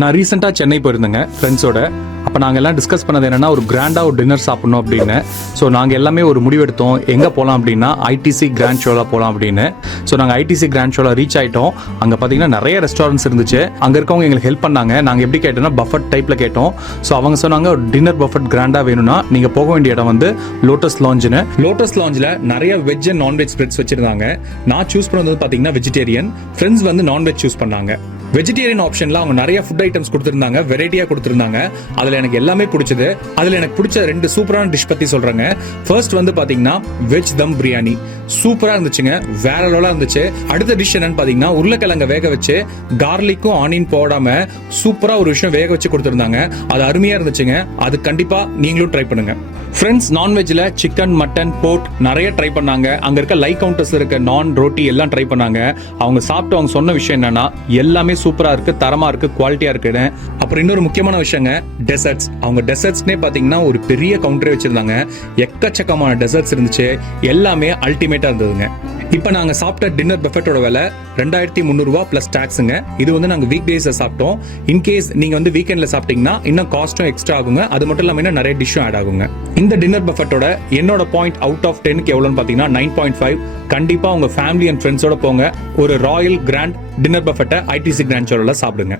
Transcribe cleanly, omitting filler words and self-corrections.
நான் ரீசெண்டாக சென்னை போயிருந்தேங்க ஃப்ரெண்ட்ஸோட. அப்போ நாங்கள் எல்லாம் டிஸ்கஸ் பண்ணது என்னென்னா ஒரு கிராண்டாக ஒரு டின்னர் சாப்பிட்ணும் அப்படின்னு. ஸோ நாங்கள் எல்லாமே ஒரு முடிவெடுத்தோம், எங்கே போகலாம் அப்படின்னா ஐடிசி கிராண்ட் ஷோவில் போகலாம் அப்படின்னு. ஸோ நாங்கள் ஐடிசி கிராண்ட் ஷோவில் ரீச் ஆகிட்டோம். அங்கே பார்த்தீங்கன்னா நிறைய ரெஸ்டாரண்ட்ஸ் இருந்துச்சு. அங்கே இருக்கவங்க எங்களுக்கு ஹெல்ப் பண்ணாங்க. நாங்கள் எப்படி கேட்டோம்னா பஃபட் டைப்பில் கேட்டோம். ஸோ அவங்க சொன்னாங்க ஒரு டின்னர் பஃபட் கிராண்டாக வேணும்னா நீங்கள் போக வேண்டிய இடம் வந்து லோட்டஸ் லாஞ்சுன்னு. லோட்டஸ் லாஞ்சில் நிறைய வெஜ் அண்ட் நான்வெஜ் ஸ்ப்ரெட்ஸ் வச்சிருந்தாங்க. நான் சூஸ் பண்ணது பார்த்தீங்கன்னா வெஜிடேரியன், ஃப்ரெண்ட்ஸ் வந்து நான்வெஜ் சூஸ் பண்ணாங்க. வெஜிடேரியன் ஆப்ஷன்ல அவங்க நிறைய ஃபுட் ஐட்டம்ஸ் கொடுத்திருந்தாங்க, வெரைட்டியா கொடுத்திருந்தாங்க. அதுல எனக்கு எல்லாமே பிடிச்சது. அதுல எனக்கு பிடிச்ச 2 சூப்பரான டிஷ் பத்தி சொல்றேங்க. ஃபர்ஸ்ட் வந்து பாத்தீங்கன்னா வெஜ் தம் பிரியாணி சூப்பரா இருந்துச்சுங்க, வேற லெவலா இருந்துச்சு. அடுத்த டிஷ் என்னன்னு பாத்தீங்கன்னா உருளைக்கிழங்க வேக வச்சு கார்லிக்கும் ஆனியன் போடாம சூப்பரா ஒரு விஷயம் வேக வச்சு கொடுத்திருந்தாங்க. அது அருமையா இருந்துச்சுங்க. அது கண்டிப்பா நீங்களும் ட்ரை பண்ணுங்க. ஃப்ரெண்ட்ஸ் நான்வெஜ்ல சிக்கன், மட்டன், போர்க் நிறைய ட்ரை பண்ணாங்க. அங்க இருக்க லைக் கவுண்டர்ஸ் இருக்க நான், ரோட்டி எல்லாம் ட்ரை பண்ணாங்க. அவங்க சாப்பிட்டு அவங்க சொன்ன விஷயம் என்னன்னா எல்லாமே சூப்பரா இருக்கு, தரமா இருக்கு, குவாலிட்டியா இருக்குன்னு. அப்புறம் இன்னொரு முக்கியமான விஷயங்க டெசர்ட்ஸ். அவங்க டெசர்ட்ஸ்னே பாத்தீங்கன்னா ஒரு பெரிய கவுண்டரே வச்சிருந்தாங்க. எக்கச்சக்கமான டெசர்ட்ஸ் இருந்துச்சு, எல்லாமே அல்டிமேட்டா இருந்ததுங்க. இப்போ நாங்க சாப்பிட்ட டின்னர் பஃபெட்டோட விலை 2300 ரூபா பிளஸ் டாக்ஸுங்க. இது வந்து நாங்க வீக் டேஸ்ல சாப்பிட்டோம். இன்கேஸ் நீங்க வந்து வீக்கெண்ட்ல சாப்பிட்டீங்கன்னா இன்னும் காஸ்ட்டும் எக்ஸ்ட்ரா ஆகுங்க. அது மட்டும் இல்லாம இன்னும் நிறைய டிஷ்ஷும் ஆட் ஆகுங்க. இந்த டின்னர் பஃபெட்டோட என்னோட பாயிண்ட் அவுட் ஆஃப் 10க்கு எவ்வளோன்னு பாத்தீங்கன்னா 9.5. கண்டிப்பா உங்க ஃபேமிலி அண்ட் ஃப்ரெண்ட்ஸோட போங்க, ஒரு ராயல் கிராண்ட் டின்னர் பஃபெட்டை ஐடிசி கிராண்ட் ஷோல சாப்பிடுங்க.